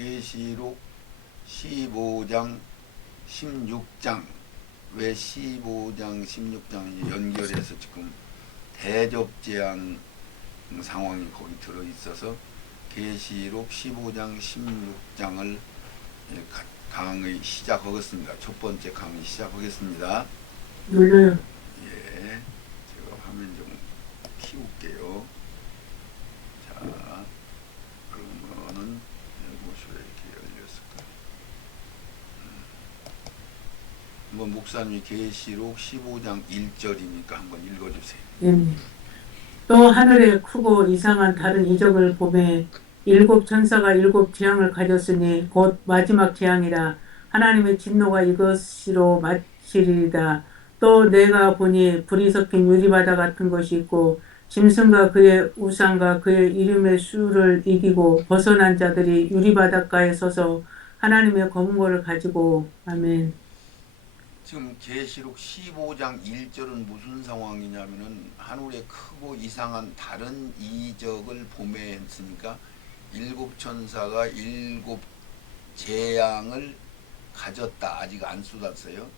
계시록 15장 16장 왜 15장 16장이 연결해서 지금 대접재앙 상황이 거기 들어있어서 계시록 15장 16장을 강의 시작하겠습니다. 첫 번째 강의 시작하겠습니다. 눌러요. 예, 제가 화면 좀 키울게요. 자, 그러면은 이것이 왜 이렇게 열렸을까? 한번 목사님이 계시록 15장 1절이니까 한번 읽어주세요. 예. 또 하늘에 크고 이상한 다른 이적을 보매 일곱 천사가 일곱 재앙을 가졌으니 곧 마지막 재앙이라. 하나님의 진노가 이것으로 마치리이다. 또 내가 보니 불이 섞인 유리바다 같은 것이 있고 짐승과 그의 우상과 그의 이름의 수를 이기고 벗어난 자들이 유리바닷가에 서서 하나님의 검은고를 가지고. 아멘. 지금 계시록 15장 1절은 무슨 상황이냐면은 하늘에 크고 이상한 다른 이적을 보매 했으니까 일곱 천사가 일곱 재앙을 가졌다. 아직 안 쏟았어요.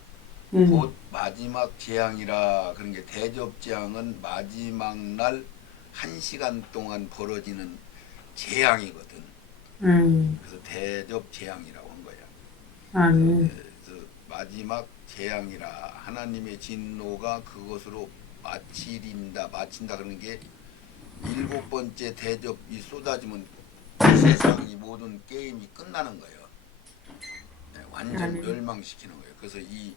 곧 마지막 재앙이라. 그런 게 대접 재앙은 마지막 날 1시간 동안 벌어지는 재앙이거든. 그래서 대접 재앙이라고 한 거야. 그래서 마지막 재앙이라. 하나님의 진노가 그것으로 마친다 그러는 게 일곱 번째 대접이 쏟아지면 세상이 모든 게임이 끝나는 거예요. 네, 완전 멸망시키는 거예요. 그래서 이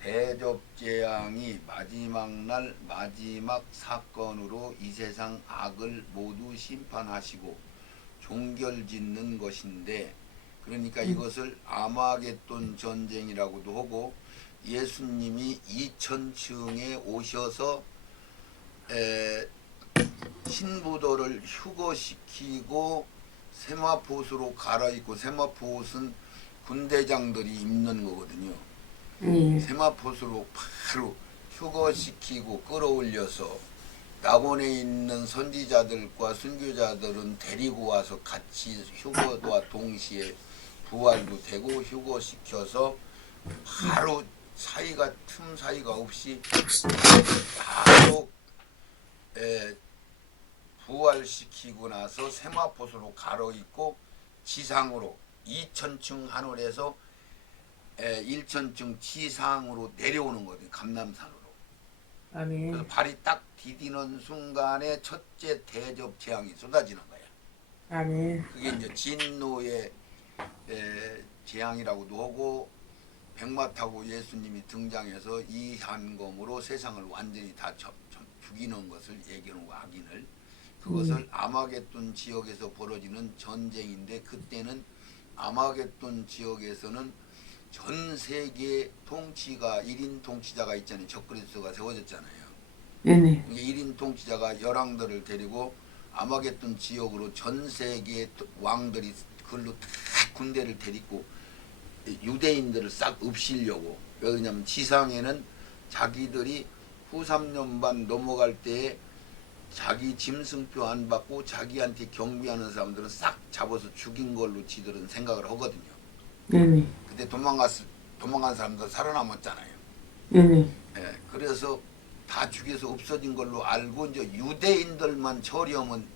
대접 재앙이 마지막 날 마지막 사건으로 이 세상 악을 모두 심판하시고 종결짓는 것인데, 그러니까 이것을 아마겟돈 전쟁이라고도 하고, 예수님이 2000층에 오셔서 신부들을 휴거시키고 세마포옷으로 갈아입고, 세마포옷은 군대장들이 입는 거거든요. 세마포옷으로 바로 휴거시키고 끌어올려서 낙원에 있는 선지자들과 순교자들은 데리고 와서 같이 휴거와 동시에 부활도 되고 휴거시켜서 바로 틈 사이가 없이 바로 부활시키고 나서 세마포옷으로 갈아입고 지상으로 2000층 하늘에서 1000층 지상으로 내려오는 거거든요. 감람산으로. 아멘. 그래서 발이 딱 디디는 순간에 첫째 대접 재앙이 쏟아지는 거야. 아멘. 그게 이제 진노의 재앙이라고도 하고, 백마 타고 예수님이 등장해서 이 한검으로 세상을 완전히 다 죽이는 것을 얘기하는 거, 악인을. 그것을 아마겟돈 지역에서 벌어지는 전쟁인데, 그때는 아마겟돈 지역에서는 전 세계 통치가 1인 통치자가 있잖아요. 적그리스도가 세워졌잖아요. 네네. 1인 통치자가 열왕들을 데리고 아마겟돈 지역으로 전 세계 왕들이 그걸로 다 군대를 데리고 유대인들을 싹 읍시려고. 왜냐하면 지상에는 자기들이 후 3년 반 넘어갈 때에 자기 짐승표 안 받고 자기한테 경비하는 사람들은 싹 잡아서 죽인 걸로 지들은 생각을 하거든요. 네네. 그때 도망간 사람들 살아남았잖아요. 네네. 예, 그래서 다 죽여서 없어진 걸로 알고 이제 유대인들만 처리하면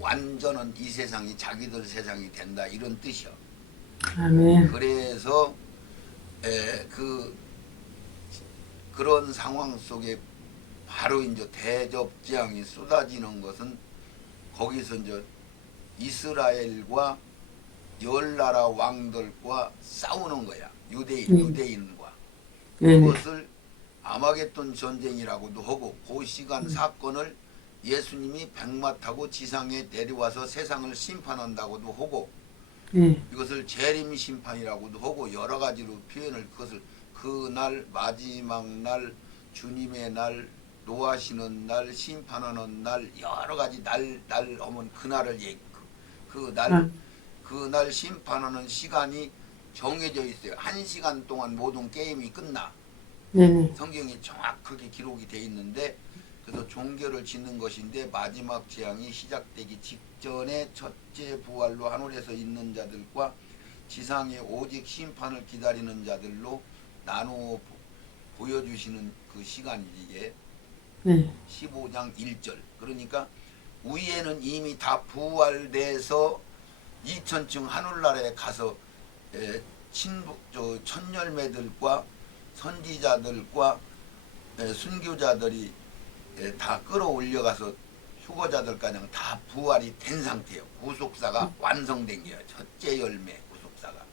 완전한 이 세상이 자기들 세상이 된다, 이런 뜻이요. 아멘. 그래서 그런 상황 속에 바로 이제 대접 재앙이 쏟아지는 것은 거기서 이제 이스라엘과 열 나라 왕들과 싸우는 거야. 유대인과. 그것을 아마겟돈 전쟁이라고도 하고, 그 시간 사건을 예수님이 백마 타고 지상에 내려와서 세상을 심판한다고도 하고, 이것을 재림 심판이라고도 하고, 여러 가지로 표현을, 그것을 그날 마지막 날, 주님의 날, 노하시는 날, 심판하는 날, 여러 가지 날 하면 그날을 그날 심판하는 시간이 정해져 있어요. 1시간 동안 모든 게임이 끝나. 성경이 정확하게 기록이 돼 있는데, 그래서 종교를 짓는 것인데 마지막 재앙이 시작되기 직전에 첫째 부활로 하늘에서 있는 자들과 지상에 오직 심판을 기다리는 자들로 나누어 보여주시는 그 시간이 이게 네. 15장 1절. 그러니까 위에는 이미 다 부활돼서 2000층 하늘나라에 가서 천열매들과 선지자들과 순교자들이 다 끌어올려가서 휴거자들까지 다 부활이 된 상태예요. 구속사가 완성된 게요. 첫째 열매 구속사가.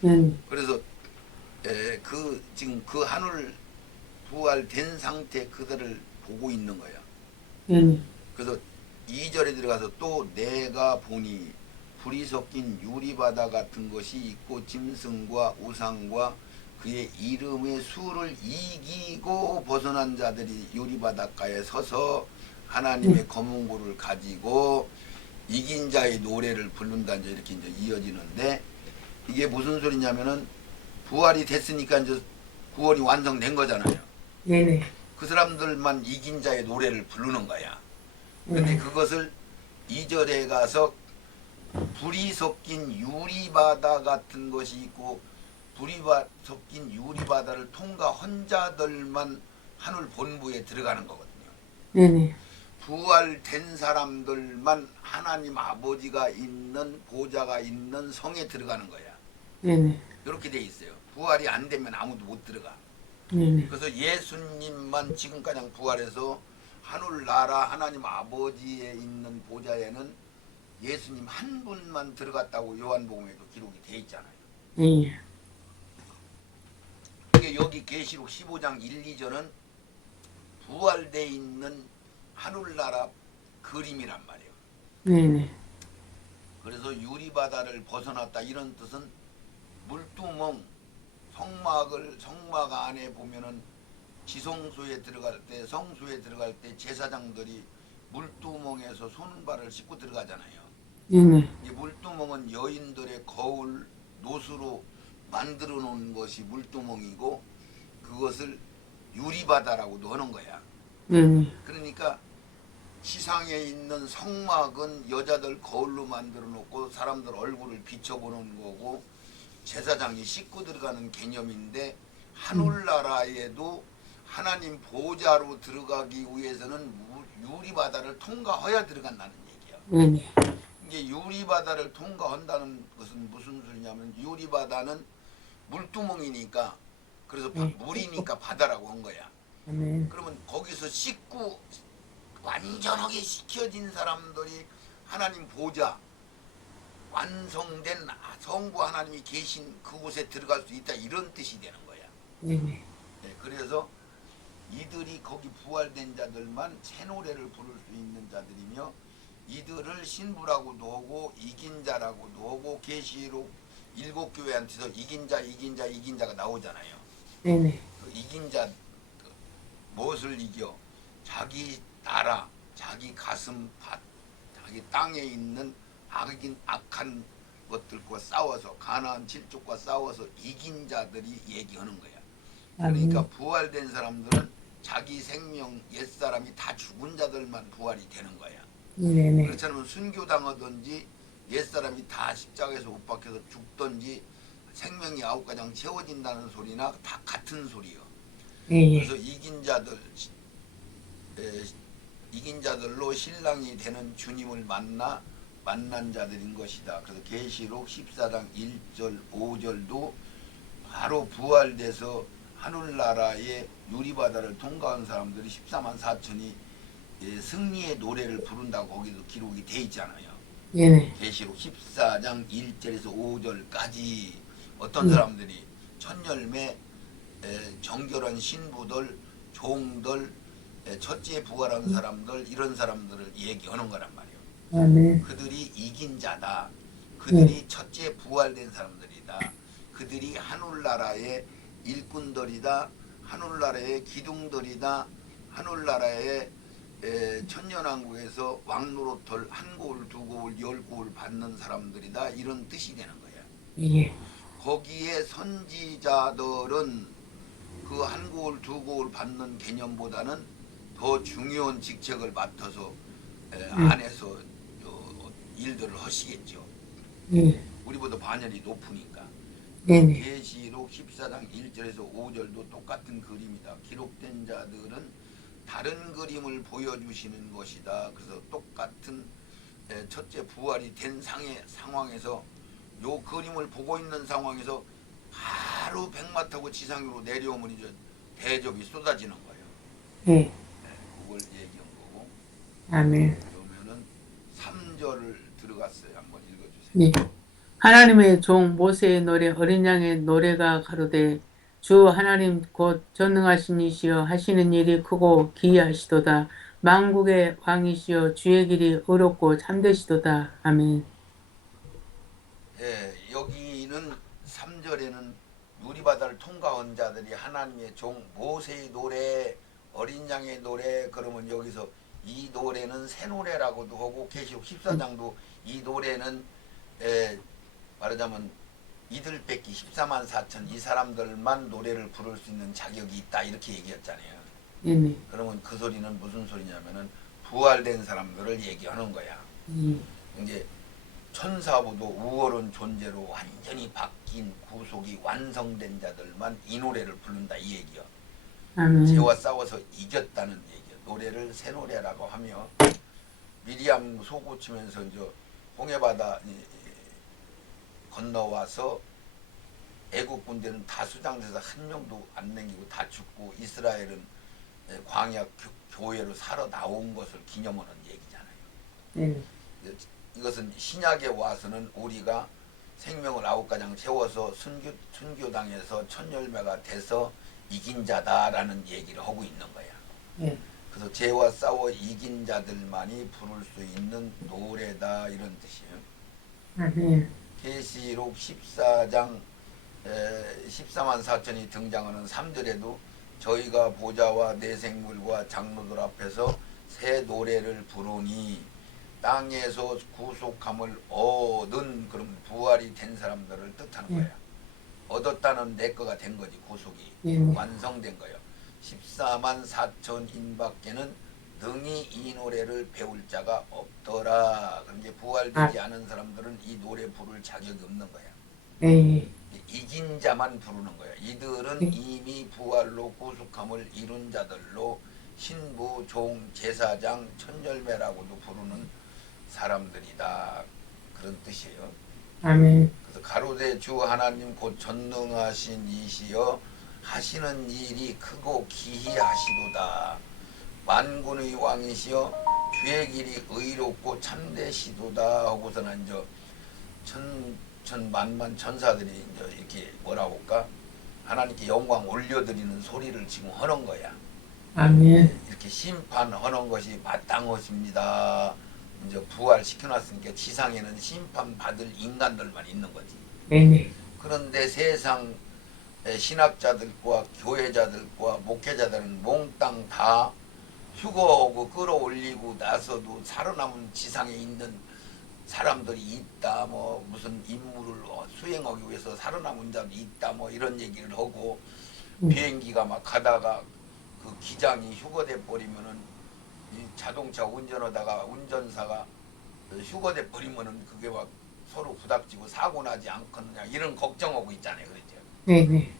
네. 그래서 지금 그 하늘 부활된 상태 그들을 보고 있는 거야. 네. 그래서 2절에 들어가서 또 내가 보니 불이 섞인 유리바다 같은 것이 있고 짐승과 우상과 그의 이름의 수를 이기고 벗어난 자들이 유리바닷가에 서서 하나님의 검은고를 가지고 이긴 자의 노래를 부른다 이제 이렇게 이제 이어지는데 이게 무슨 소리냐면은 부활이 됐으니까 이제 구원이 완성된 거잖아요. 네. 그 사람들만 이긴 자의 노래를 부르는 거야. 근데 그것을 2절에 가서 불이 섞인 유리바다 같은 것이 있고 불이 섞인 유리바다를 통과한 자들만 하늘 본부에 들어가는 거거든요. 네. 부활된 사람들만 하나님 아버지가 있는 보좌가 있는 성에 들어가는 거야. 네. 이렇게 돼 있어요. 부활이 안 되면 아무도 못 들어가. 네. 그래서 예수님만 지금까지 부활해서 하늘나라 하나님 아버지에 있는 보좌에는 예수님 한 분만 들어갔다고 요한복음에도 기록이 돼 있잖아요. 네. 이게 여기 계시록 15장 1, 2절은 부활돼 있는 하늘나라 그림이란 말이에요. 네. 그래서 유리바다를 벗어났다 이런 뜻은 물두멍 성막 안에 보면은 지성소에 들어갈 때 성소에 들어갈 때 제사장들이 물두멍에서 손발을 씻고 들어가잖아요. 네. 이 물두멍은 여인들의 거울 노수로 만들어 놓은 것이 물두멍이고 그것을 유리바다라고도 하는 거야. 네. 그러니까 시상에 있는 성막은 여자들 거울로 만들어 놓고 사람들 얼굴을 비춰보는 거고 제사장이 씻고 들어가는 개념인데 하늘나라에도 하나님 보좌로 들어가기 위해서는 유리바다를 통과해야 들어간다는 얘기야. 네. 이게 유리바다를 통과한다는 것은 무슨 소리냐면 유리바다는 물두멍이니까 그래서 물이니까 바다라고 한 거야. 네. 그러면 거기서 씻고 완전하게 식혀진 사람들이 하나님 보좌 완성된 성부 하나님이 계신 그곳에 들어갈 수 있다 이런 뜻이 되는 거야. 네. 네, 그래서 이들이 거기 부활된 자들만 새 노래를 부를 수 있는 자들이며 이들을 신부라고도 하고 이긴 자라고도 하고 계시록 7교회한테서 이긴 자가 나오잖아요. 네. 그 이긴 자 무엇을 이겨? 자기 나라, 자기 가슴밭, 자기 땅에 있는 악한 것들과 싸워서 가나안 칠족과 싸워서 이긴 자들이 얘기하는 거야. 그러니까 부활된 사람들은 자기 생명 옛사람이 다 죽은 자들만 부활이 되는 거야. 네. 그렇지 않으면 순교당하든지 옛사람이 다 십자가에서 못 박혀서 죽든지 생명이 아홉가장 채워진다는 소리나 다 같은 소리요. 네. 그래서 이긴 자들로 신랑이 되는 주님을 만난 자들인 것이다. 그래서 계시록 14장 1절 5절도 바로 부활돼서 하늘나라의 유리바다를 통과한 사람들이 14만 4천이 승리의 노래를 부른다고 거기도 기록이 돼 있잖아요. 네. 계시록 14장 1절에서 5절까지 어떤 사람들이 천열매 정결한 신부들 종들 첫째 부활한 사람들 이런 사람들을 얘기하는 거란 말이에요. 네. 그들이 이긴 자다. 그들이 첫째 부활된 사람들이다. 그들이 하늘나라의 일꾼들이다. 하늘나라의 기둥들이다. 하늘나라의 천년왕국에서 왕노릇을 한 고을 두 고을 열 고을 받는 사람들이다. 이런 뜻이 되는 거야. 예. 거기에 선지자들은 그 한 고을 두 고을 받는 개념보다는 더 중요한 직책을 맡아서 안에서 일들을 하시겠죠. 예. 우리보다 반열이 높으니까. 네네. 계시록 14장 1절에서 5절도 똑같은 그림이다. 기록된 자들은 다른 그림을 보여주시는 것이다. 그래서 똑같은 첫째 부활이 된 상황에서 요 그림을 보고 있는 상황에서 바로 백마 타고 지상 위로 내려오면 이제 대접이 쏟아지는 거예요. 예. 그걸 얘기한 거고. 아멘. 그러면은 3절을 들어갔어요. 한번 읽어주세요. 예. 하나님의 종 모세의 노래 어린 양의 노래가 가로되 주 하나님 곧 전능하신 이시여 하시는 일이 크고 기이하시도다. 만국의 왕이시여 주의 길이 의롭고 참되시도다. 아멘. 여기는 3절에는 누리바다를 통과한 자들이 하나님의 종 모세의 노래 어린 양의 노래 그러면 여기서 이 노래는 새 노래라고도 하고 계시록 14장도 이 노래는 말하자면 이들 뺏기 14만 4천 이 사람들만 노래를 부를 수 있는 자격이 있다 이렇게 얘기했잖아요. 네네. 그러면 그 소리는 무슨 소리냐면은 부활된 사람들을 얘기하는 거야. 이제 천사보도 우월한 존재로 완전히 바뀐 구속이 완성된 자들만 이 노래를 부른다 이 얘기야. 아멘. 죄와 싸워서 이겼다는 얘기야. 노래를 새 노래라고 하며 미리암 소고치면서 이제 홍해바다 건너와서 애국 군대는 다 수장돼서 한 명도 안 남기고 다 죽고 이스라엘은 광야 교회로 살아 나온 것을 기념하는 얘기잖아요. 네. 이것은 신약에 와서는 우리가 생명을 9가장 채워서 순교당에서 첫 열매가 돼서 이긴 자다라는 얘기를 하고 있는 거야. 네. 그래서 죄와 싸워 이긴 자들만이 부를 수 있는 노래다 이런 뜻이에요. 아멘. 계시록 14장 14만 4천이 등장하는 3절에도 저희가 보좌와 내생물과 장로들 앞에서 새 노래를 부르니 땅에서 구속함을 얻은 그런 부활이 된 사람들을 뜻하는 거야. 얻었다는 내 거가 된 거지. 구속이 완성된 거예요. 14만 4천인 밖에는 능히 이 노래를 배울 자가 없더라. 그럼 이제 부활되지 않은 사람들은 이 노래 부를 자격이 없는 거야. 네. 이긴 자만 부르는 거야. 이들은 이미 부활로 구속함을 이룬 자들로 신부, 종, 제사장, 천열매라고도 부르는 사람들이다. 그런 뜻이에요. 아멘. 그래서 가로되 주 하나님 곧 전능하신 이시여 하시는 일이 크고 기이하시도다. 만군의 왕이시여 주의 길이 의롭고 참되시도다 하고서는 이제 천만만 천사들이 이제 이렇게 뭐라고 할까 하나님께 영광 올려드리는 소리를 지금 하는 거야. 아멘. 이렇게 심판하는 것이 마땅하십니다. 이제 부활시켜놨으니까 지상에는 심판받을 인간들만 있는 거지. 네네. 그런데 세상 신학자들과 교회자들과 목회자들은 몽땅 다 휴거하고 끌어올리고 나서도 살아남은 지상에 있는 사람들이 있다. 뭐 무슨 임무를 수행하기 위해서 살아남은 자도 있다. 뭐 이런 얘기를 하고 비행기가 막 가다가 그 기장이 휴거돼 버리면은 이 자동차 운전하다가 운전사가 휴거돼 버리면은 그게 막 서로 부닥치고 사고 나지 않겠느냐 이런 걱정하고 있잖아요. 그렇죠? 네네.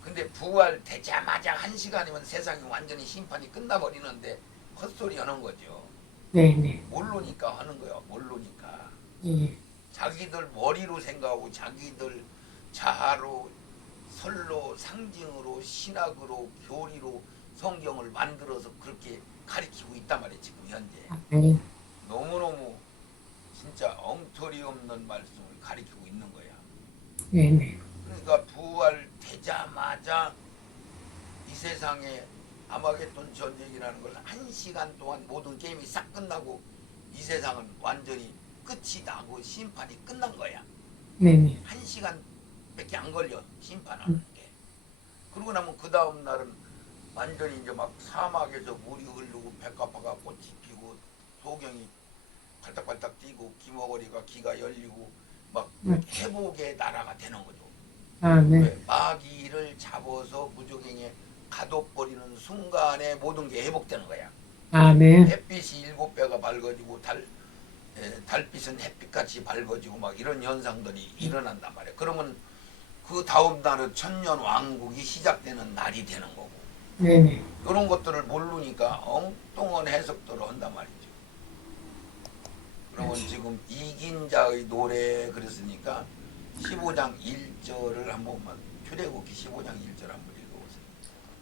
근데 부활되자마자 1시간이면 세상이 완전히 심판이 끝나버리는데 헛소리 하는 거죠. 네네. 모르니까 하는 거야. 모르니까. 예. 자기들 머리로 생각하고 자기들 자아로 설로 상징으로 신학으로 교리로 성경을 만들어서 그렇게 가리키고 있단 말이에요. 지금 현재. 아멘. 너무너무 진짜 엉터리 없는 말씀을 가리키고 있는 거야. 네네. 그러니까 부활되자마자 이 세상에 아마겟돈 전쟁이라는 걸 1시간 동안 모든 게임이 싹 끝나고 이 세상은 완전히 끝이 나고 심판이 끝난 거야. 네네. 1시간밖에 안 걸려 심판하는 게. 그러고 나면 그 다음 날은 완전히 이제 막 사막에서 물이 흐르고 백합화가 꽃이 피고 소경이 발딱발딱 뛰고 기머거리가 기가 열리고 막 회복의 나라가 되는 거죠. 아멘. 왜? 마귀를 잡아서 무적행에 가둬버리는 순간에 모든 게 회복되는 거야. 아멘. 햇빛이 7배가 밝아지고 달빛은 햇빛같이 밝아지고 막 이런 현상들이 일어난단 말이야. 그러면 그 다음 날은 천년 왕국이 시작되는 날이 되는 거고, 네네. 이런 것들을 모르니까 엉뚱한 해석들을 한단 말이죠. 그러면 지금 이긴 자의 노래 그랬으니까 15장 1절을 한 번만, 출애굽기 15장 1절 한번 읽어보세요.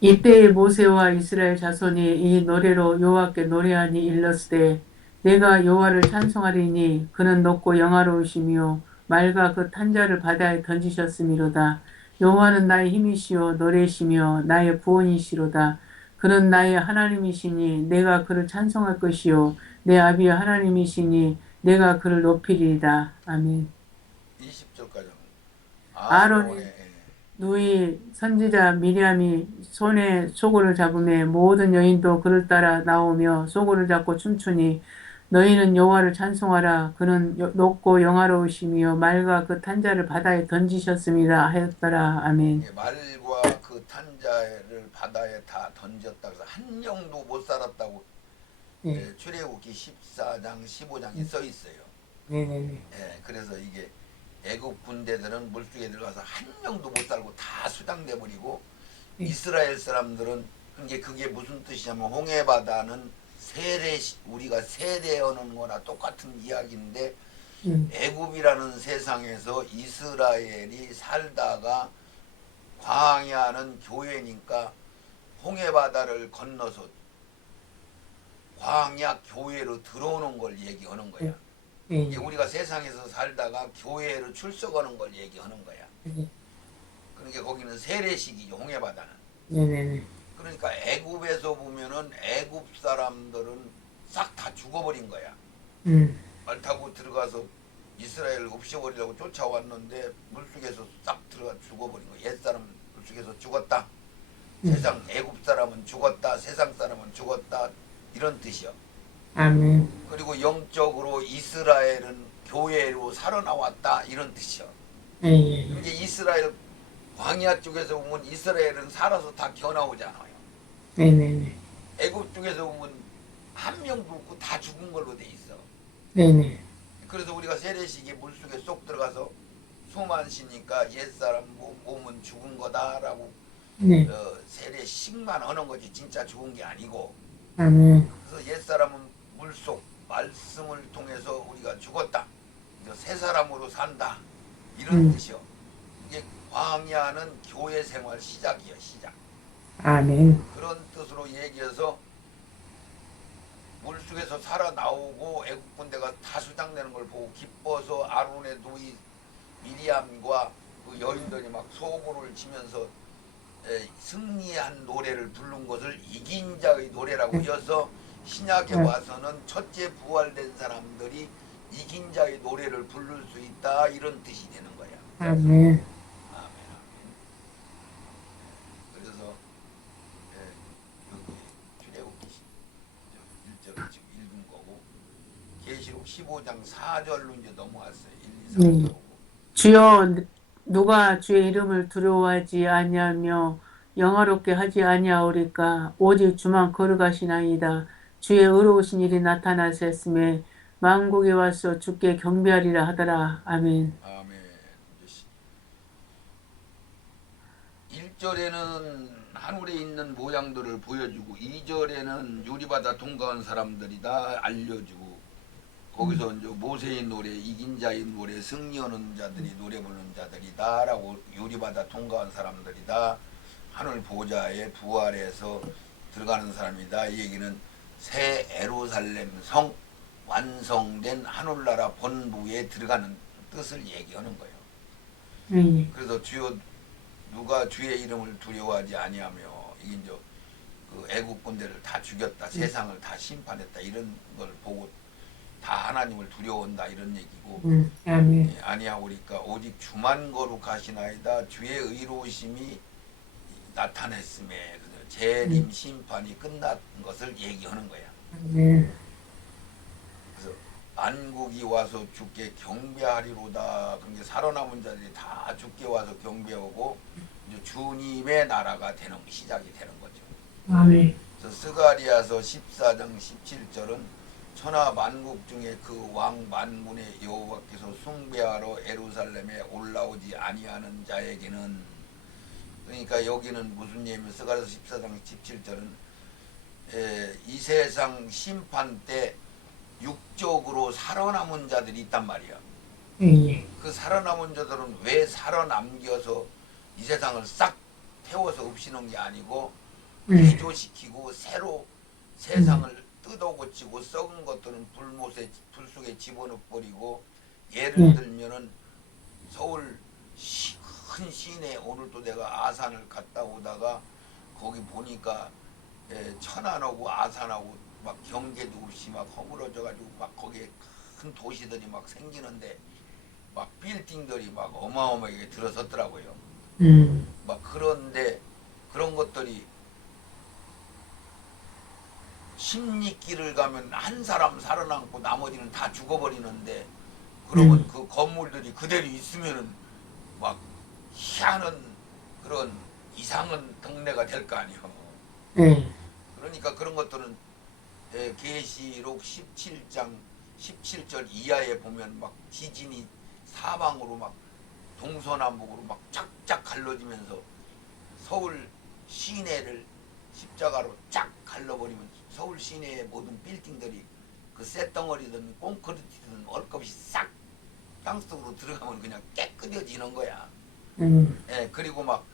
이때에 모세와 이스라엘 자손이 이 노래로 여호와께 노래하니 일렀으되 내가 여호와를 찬송하리니 그는 높고 영화로우시며 말과 그 탄자를 바다에 던지셨음이로다. 여호와는 나의 힘이시요 노래시며 나의 구원이시로다. 그는 나의 하나님이시니 내가 그를 찬송할 것이요 내 아비의 하나님이시니 내가 그를 높이리이다. 아멘. 20절까지 아론이 아론의 누이 선지자 미리암이 손에 소고를 잡으매 모든 여인도 그를 따라 나오며 소고를 잡고 춤추니 너희는 여호와를 찬송하라. 그는 높고 영화로우시며 말과 그 탄자를 바다에 던지셨습니다 하였더라. 아멘. 말과 그 탄자를 바다에 다 던졌다 그래서 한 명도 못 살았다고 네. 출애굽기 14장 15장에 써 있어요. 네네네. 그래서 이게 애국 군대들은 물속에 들어가서 한 명도 못 살고 다 수장돼 버리고, 네. 이스라엘 사람들은 그게 무슨 뜻이냐면 홍해바다는 세례, 우리가 세례하는 거나 똑같은 이야기인데 애굽이라는 세상에서 이스라엘이 살다가 광야는 교회니까 홍해바다를 건너서 광야 교회로 들어오는 걸 얘기하는 거야. 이게 우리가 세상에서 살다가 교회로 출석하는 걸 얘기하는 거야. 그러니까 거기는 세례식이죠, 홍해바다는. 네네네. 그러니까 애굽에서 보면은 애굽 사람들은 싹 다 죽어버린 거야. 말 타고 들어가서 이스라엘을 없애버리려고 쫓아왔는데 물속에서 싹 들어가 죽어버린 거야. 옛사람은 물속에서 죽었다. 세상 애굽 사람은 죽었다. 세상 사람은 죽었다. 이런 뜻이요. 아멘. 그리고 영적으로 이스라엘은 교회로 살아나왔다. 이런 뜻이요. 이게 이스라엘 광야 쪽에서 보면 이스라엘은 살아서 다 겨나오잖아요. 네네네. 애굽 쪽에서 보면 한 명도 없고 다 죽은 걸로 돼 있어. 네네. 그래서 우리가 세례식에 물속에 쏙 들어가서 숨안 쉬니까 옛사람 몸은 죽은 거다라고 네. 세례식만 하는 거지 진짜 죽은 게 아니고. 아멘. 그래서 옛사람은 물속 말씀을 통해서 우리가 죽었다. 새 사람으로 산다. 이런 뜻이요. 이게 광야는 교회 생활 시작이요, 시작. 아멘. 그런 뜻으로 얘기해서 물속에서 살아나오고 애국 군대가 다 수장되는 걸 보고 기뻐서 아론의 누이 미리암과 그 여인들이 막 소고를 치면서 승리한 노래를 부른 것을 이긴 자의 노래라고 해서 신약에 와서는 첫째 부활된 사람들이 이긴 자의 노래를 부를 수 있다, 이런 뜻이 되는 거야. 아멘. 아멘. 그래서 여기 출애굽기 1절을 지금 읽은 거고, 계시록 15장 4절로 이제 넘어갔어요. 1, 2, 3, 4, 5. 주여 누가 주의 이름을 두려워하지 아니하며 영화롭게 하지 아니하오리까. 오직 주만 걸어가시나이다. 주의 의로우신 일이 나타나셨음에 만국에 와서 주께 경배하리라 하더라. 아멘. 아멘. 1절에는 하늘에 있는 모양들을 보여주고 2절에는 유리바다 통과한 사람들이다 알려주고, 거기서 이제 모세의 노래, 이긴 자의 노래, 승리하는 자들이 노래 부르는 자들이다라고, 유리바다 통과한 사람들이다, 하늘 보좌에 부활해서 들어가는 사람이다. 이 얘기는 새 예루살렘 성, 완성된 하늘나라 본부에 들어가는 뜻을 얘기하는 거예요. 그래서 주여 누가 주의 이름을 두려워하지 아니하며, 이게 이제 그 애국 군대를 다 죽였다, 세상을 다 심판했다, 이런 걸 보고 다 하나님을 두려워한다, 이런 얘기고. 아멘. 아니하오리까 오직 주만 거룩하시나이다. 주의 의로우심이 나타냈음에 재림 심판이 끝난 것을 얘기하는 거야. 아멘. 그래서 만국이 와서 주께 경배하리로다. 그런 게 살아남은 자들이 다 주께 와서 경배하고, 이제 주님의 나라가 되는 시작이 되는 거죠. 아멘. 그래서 스가리아서 14장 17절은 천하 만국 중에 그 왕 만군의 여호와께서 숭배하러 예루살렘에 올라오지 아니하는 자에게는, 그러니까 여기는 무슨 얘기면 스가리아서 14장 17절은 이 세상 심판 때 육적으로 살아남은 자들이 있단 말이야. 예. 그 살아남은 자들은 왜 살아남겨서 이 세상을 싹 태워서 없이는 게 아니고 개조시키고 새로 세상을 뜯어고치고 썩은 것들은 불 속에 집어넣어 버리고, 예를 들면은 서울 큰 시내, 오늘도 내가 아산을 갔다 오다가 거기 보니까 천안하고 아산하고 막 경계도 없이 막 허물어져 가지고 막 거기에 큰 도시들이 막 생기는데 막 빌딩들이 막 어마어마하게 들어섰더라고요. 막 그런데 그런 것들이 십리길을 가면 한 사람 살아남고 나머지는 다 죽어버리는데, 그러면 그 건물들이 그대로 있으면은 막 희한한 그런 이상한 동네가 될 거 아니에요. 예. 그러니까 그런 것들은 계시록 17장 17절 이하에 보면 막 지진이 사방으로 막 동서남북으로 막 쫙쫙 갈라지면서 서울 시내를 십자가로 쫙 갈라버리면 서울 시내의 모든 빌딩들이 그 쇳덩어리든 콘크리트든 얼것이 싹 땅속으로 들어가면 그냥 깨끗해지는 거야. 그리고 막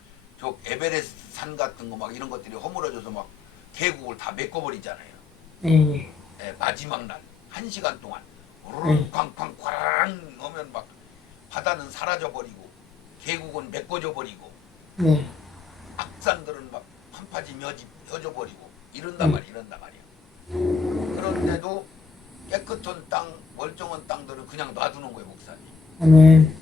저 에베레스트 산 같은 거 막 이런 것들이 허물어져서 막 계곡을 다 메꿔버리잖아요. 마지막 날 1시간 동안 우르르 쾅쾅 쾅 하면 막 바다는 사라져버리고 계곡은 메꿔져버리고 악산들은 막 판파지 혀져버리고 이런단 말이야. 그런데도 깨끗한 땅, 멀쩡한 땅들은 그냥 놔두는 거예요, 목사님. 아멘.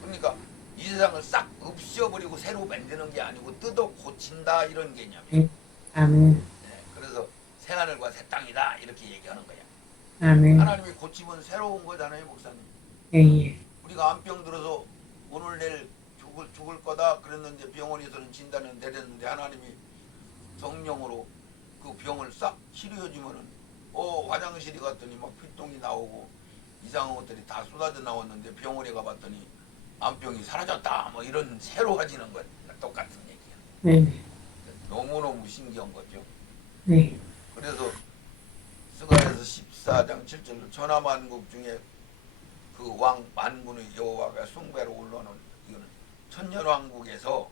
그러니까 이 세상을 싹 없애버리고 새로 만드는 게 아니고 뜯어 고친다, 이런 개념이에요. 아멘. 그래서 새하늘과 새 땅이다, 이렇게 얘기하는 거야. 아멘. 하나님이 고치면 새로운 거잖아요, 목사님. 예. 우리가 암병 들어서 오늘 내일 죽을 거다 그랬는데 병원에서는 진단을 내렸는데 하나님이 성령으로 그 병을 싹 치료해주면은 화장실에 갔더니 막 피똥이 나오고 이상한 것들이 다 쏟아져 나왔는데 병원에 가봤더니 암병이 사라졌다, 뭐 이런 새로워지는 것 똑같은 얘기야. 너무너무 신기한 거죠. 그래서 스가랴서 14장 7절로 천하만국 중에 그 왕 만군의 여호와가 숭배로 올라오는, 이거는 천년왕국에서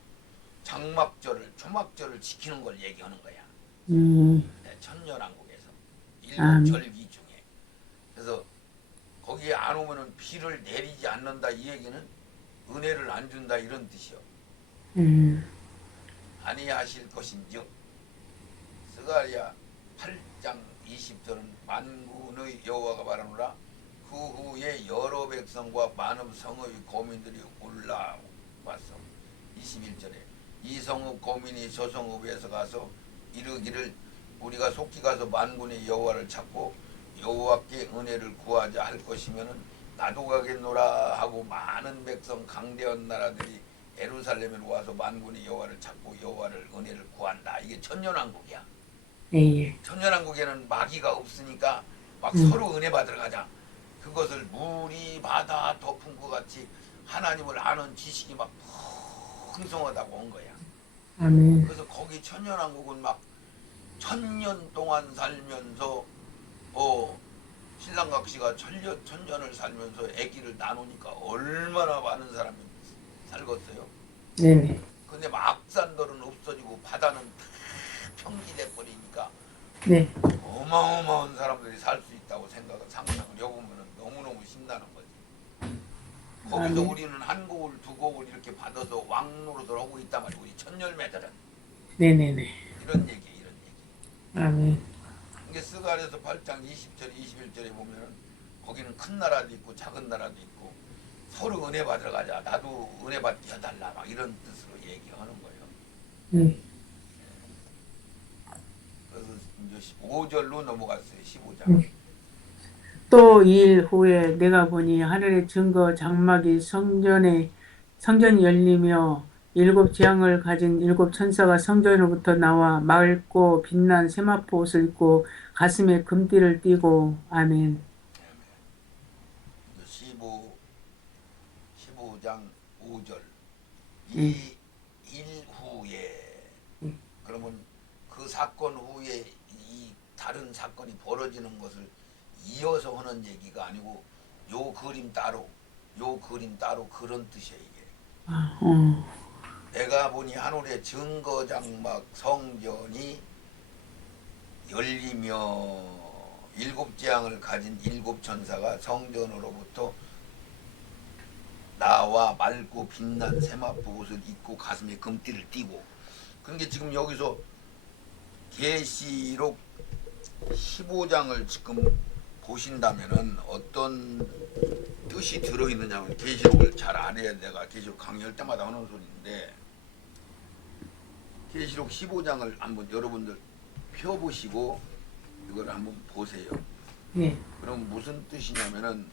장막절을 초막절을 지키는 걸 얘기하는 거야. 천년왕국에서 일곱 절기 중에. 그래서 거기에 안 오면은 비를 내리지 않는다, 이 얘기는 은혜를 안 준다, 이런 뜻이요. 아니하실 것인즉 스가랴 8장 20절은 만군의 여호와가 말하노라. 그 후에 여러 백성과 많은 성의 거민들이 올라왔어. 21절에 이 성읍 거민이 저 성읍에서 가서 이르기를 우리가 속히 가서 만군의 여호와를 찾고 여호와께 은혜를 구하자 할 것이면은 나도 가겠노라 하고 많은 백성 강대한 나라들이 예루살렘으로 와서 만군의 여호와를 찾고 여호와를 은혜를 구한다. 이게 천년왕국이야. 천년왕국에는 마귀가 없으니까 막 서로 은혜 받으러 가자. 그것을 물이 바다 덮은 것 같이 하나님을 아는 지식이 막 풍성하다고 온 거야. 그래서 거기 천년왕국은 막 1000년 동안 살면서 신랑각시가 천년을 살면서 아기를 나누니까 얼마나 많은 사람이 살겠어요. 근데 막 악산들은 없어지고 바다는 다 평지돼 버리니까 어마어마한 사람들이 살 수 있다고 상상을 해보면 너무너무 신나는 거지. 거기서 우리는 한 곡을 두 곡을 이렇게 받아서 왕노릇을 하고 있단 말이야. 우리 천열매들은. 이런 얘기. 이게 스가랴서 8장 20절 21절에 보면은 거기는 큰 나라도 있고 작은 나라도 있고 서로 은혜 받으러 가자. 나도 은혜 받게 해달라. 막 이런 뜻으로 얘기하는 거예요. 그래서 이제 5절로 넘어갔어요. 15장. 또 2일 후에 내가 보니 하늘의 증거 장막이 성전이 열리며 일곱 재앙을 가진 일곱 천사가 성전으로부터 나와 맑고 빛난 세마포 옷을 입고 가슴에 금띠를 띠고 아멘. 15장 5절 예. 이 일 후에 예. 그러면 그 사건 후에 이 다른 사건이 벌어지는 것을 이어서 하는 얘기가 아니고 요 그림 따로 그런 뜻이에요 이게. 아, 내가 보니 하늘의 증거장막 성전이 열리며 일곱 재앙을 가진 일곱 천사가 성전으로부터 나와 맑고 빛난 세마포 옷을 입고 가슴에 금띠를 띠고. 그러니까 지금 여기서 계시록 15장을 지금 보신다면은 어떤 뜻이 들어있느냐면, 계시록을 잘 안 해야 내가 계시록 강의할 때마다 하는 소리인데, 계시록 15장을 한번 여러분들 펴보시고 이걸 한번 보세요. 예. 그럼 무슨 뜻이냐면은,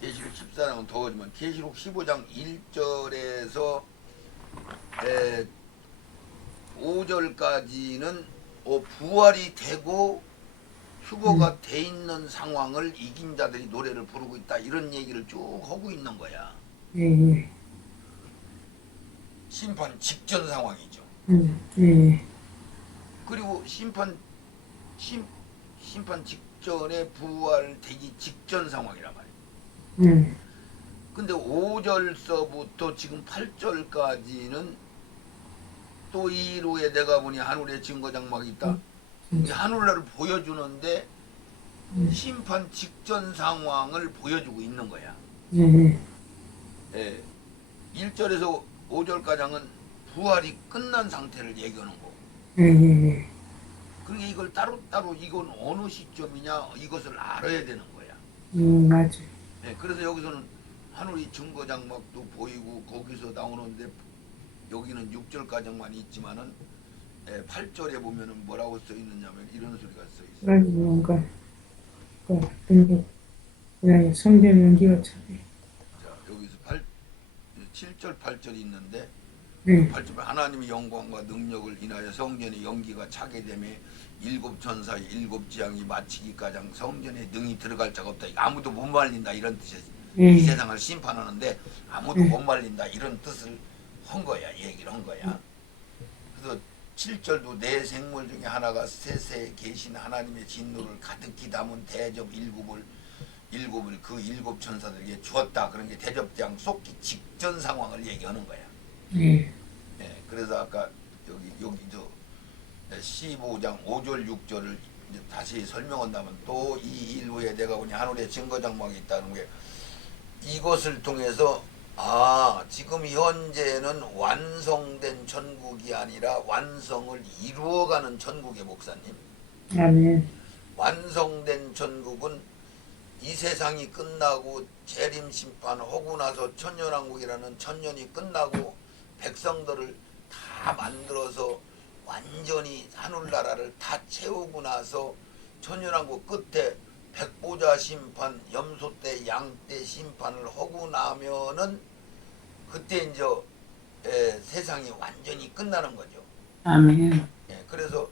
계시록 14장은 더하지만 계시록 15장 1절에서 5절까지는 부활이 되고 휴거가 돼 있는 상황을 이긴 자들이 노래를 부르고 있다, 이런 얘기를 쭉 하고 있는 거야. 예. 심판 직전 상황이죠. 예. 그리고 심판 직전에 부활되기 직전 상황이란 말이에요. 근데 5절서부터 지금 8절까지는 또 이루에 내가 보니 하늘에 증거장막이 있다. 이 하늘나라를 보여주는데 심판 직전 상황을 보여주고 있는 거야. 예. 1절에서 5절까지는 부활이 끝난 상태를 얘기하는 거고. 그러니까 이걸 따로따로 이건 어느 시점이냐, 이것을 알아야 되는 거야. 맞아. 예. 그래서 여기서는 하늘이 증거장막도 보이고 거기서 나오는데 여기는 6절까지만 있지만은 8절에 보면은 뭐라고 써 있느냐면 이런 소리가 써 있어요. 뭔가 그냥 성전 연기가 차네. 자, 여기서 7절 8절이 있는데, 네. 8절 하나님의 영광과 능력을 인하여 성전의 연기가 차게 되매 일곱 천사의 일곱 지향이 마치기까지 성전에 능히 들어갈 자가 없다. 아무도 못 말린다, 이런 뜻이에요. 이 세상을 심판하는데 아무도 못 말린다, 이런 뜻을 한 거야, 얘기를 한 거야. 그래서 7절도 내 생물 중에 하나가 셋에 계신 하나님의 진노를 가득히 담은 대접 일곱을 그 일곱 천사들에게 주었다. 그런 게 대접장 쏟기 직전 상황을 얘기하는 거야. 예, 그래서 아까 여기 저 15장 5절 6절을 이제 다시 설명한다면, 또 이 일 후에 내가 보니 하늘에 증거장막이 있다는 게, 이것을 통해서 지금 현재는 완성된 천국이 아니라 완성을 이루어가는 천국의, 목사님. 아멘. 완성된 천국은 이 세상이 끝나고 재림 심판하고 나서 천년왕국이라는 천년이 끝나고 백성들을 다 만들어서 완전히 하늘나라를 다 채우고 나서 천년왕국 끝에 백보자 심판, 염소 때, 양 때 심판을 하고 나면은 그때 이제 세상이 완전히 끝나는 거죠. 아멘. 그래서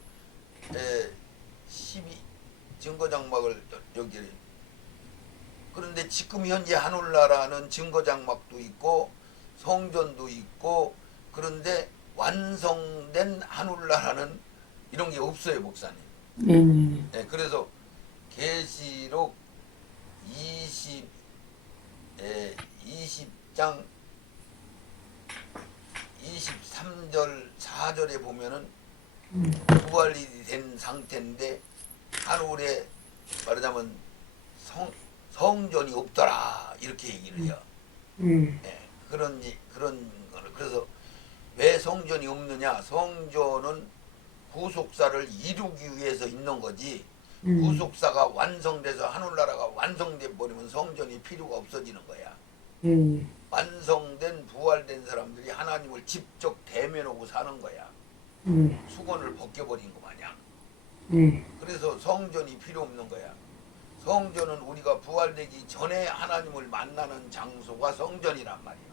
12 증거장막을 여기, 그런데 지금 현재 하늘나라는 증거장막도 있고 성전도 있고, 그런데 완성된 하늘나라는 이런 게 없어요, 목사님. 그래서 계시록 20장 23절 4절에 보면은 부활이 된 상태인데 하늘에 말하자면 성전이 없더라, 이렇게 얘기를 해요. 그런 거를. 그래서 왜 성전이 없느냐? 성전은 구속사를 이루기 위해서 있는 거지. 구속사가 완성돼서 하늘나라가 완성돼 버리면 성전이 필요가 없어지는 거야. 완성된 부활된 사람들이 하나님을 직접 대면하고 사는 거야. 수건을 벗겨버린 거 마냥. 그래서 성전이 필요 없는 거야. 성전은 우리가 부활되기 전에 하나님을 만나는 장소가 성전이란 말이에요.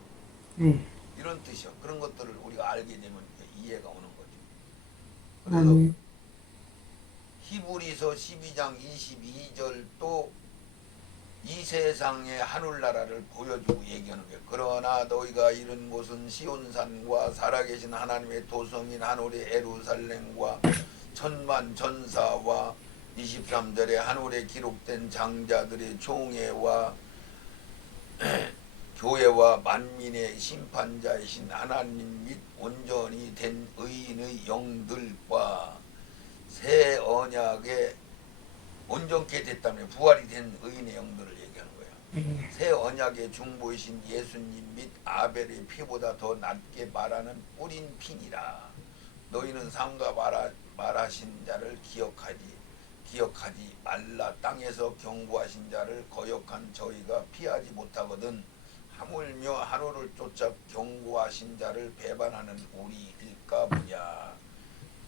네. 이런 뜻이요. 그런 것들을 우리가 알게 되면 이해가 오는 거죠. 그래서 아멘. 히브리서 12장 22절 또 이 세상의 하늘나라를 보여주고 얘기하는 거예요. 그러나 너희가 이른 곳은 시온산과 살아계신 하나님의 도성인 하늘의 에루살렘과 천만 전사와 23절에 하늘에 기록된 장자들의 총회와 교회와 만민의 심판자이신 하나님 및 온전히 된 의인의 영들과 새 언약의 온전케 됐다면 부활이 된 의인의 영들을 얘기하는 거예요. 네. 새 언약의 중보이신 예수님 및 아벨의 피보다 더 낫게 말하는 뿌린 피니라. 너희는 삼가 말하신 자를 기억하지 말라. 땅에서 경고하신 자를 거역한 저희가 피하지 못하거든 하물며 하루를 쫓아 경고하신 자를 배반하는 우리일까 보냐.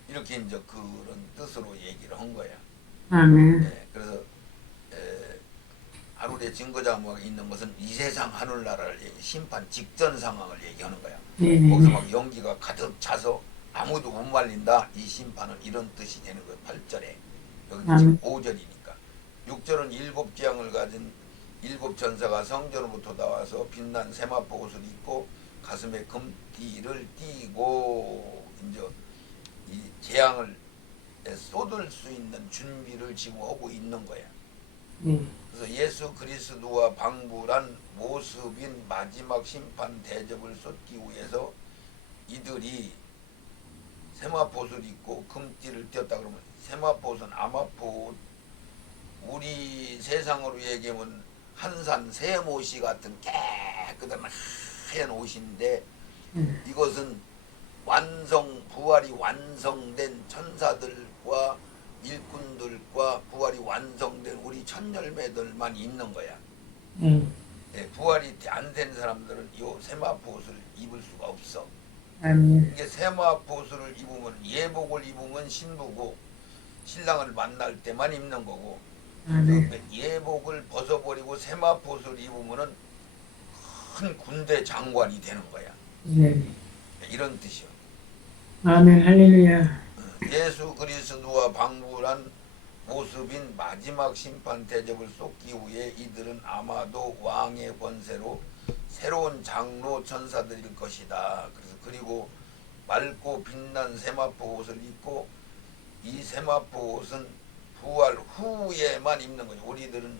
이렇게 이제 그런 뜻으로 얘기를 한 거야. 아멘. 네, 그래서 하늘의 증거자모가 있는 것은 이 세상 하늘나라를 심판 직전 상황을 얘기하는 거야. 네네. 거기서 막 연기가 가득 차서 아무도 못 말린다. 이 심판은 이런 뜻이 되는 거예요. 8절에. 여기 지금 5절이니까. 6절은 일곱 재앙을 가진 일곱 전사가 성전으로부터 나와서 빛난 세마포 옷을 입고 가슴에 금띠를 띠고 이제 이 재앙을 쏟을 수 있는 준비를 지금 하고 있는 거야. 네. 그래서 예수 그리스도와 방불한 모습인 마지막 심판 대접을 쏟기 위해서 이들이 세마포옷을 입고 금띠를 띄었다 그러면 세마포옷은 아마포 우리 세상으로 얘기하면 한산 세모시 같은 깨끗한 하얀 옷인데 이것은 부활이 완성된 천사들과 일꾼들과 부활이 완성된 우리 천열매들만 입는 거야. 부활이 안 된 사람들은 이 세마포옷을 입을 수가 없어. 아멘. 이게 세마포옷을 입으면 예복을 입으면 신부고 신랑을 만날 때만 입는 거고 그 예복을 벗어버리고 세마포옷을 입으면은 큰 군대 장관이 되는 거야. 네. 이런 뜻이요. 아멘. 할렐루야. 예수 그리스도와 방불한 모습인 마지막 심판 대접을 쏟기 위해 이들은 아마도 왕의 권세로 새로운 장로 천사들일 것이다. 그리고 맑고 빛난 세마포 옷을 입고 이 세마포 옷은 부활 후에만 입는 거죠. 우리들은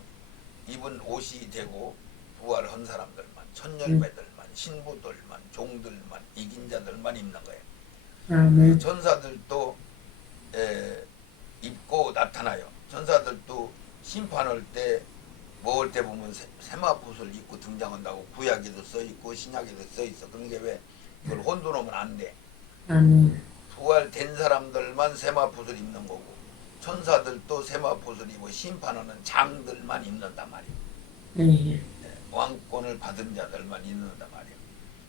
입은 옷이 되고 부활한 사람들만, 천열매들만, 신부들만, 종들만, 이긴 자들만 입는 거예요. 아멘. 천사들도 입고 나타나요. 천사들도 심판할 때 먹을 때 보면 세마포옷을 입고 등장한다고 구약에도 써있고 신약에도 써있어. 그러니까 왜 이걸 혼돈하면 안 돼. 아멘. 부활된 사람들만 세마포옷을 입는 거고 천사들도 세마포옷을 입고 심판하는 장들만 입는단 말이에요. 네. 왕권을 받은 자들만 입는단 말이에요.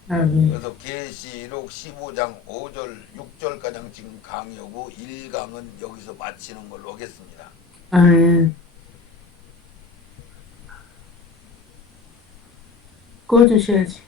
아멘. 그래서 계시록 15장 5절 6절까지 지금 강의하고 1강은 여기서 마치는 걸로 하겠습니다. 아멘. 꺼주셔야지.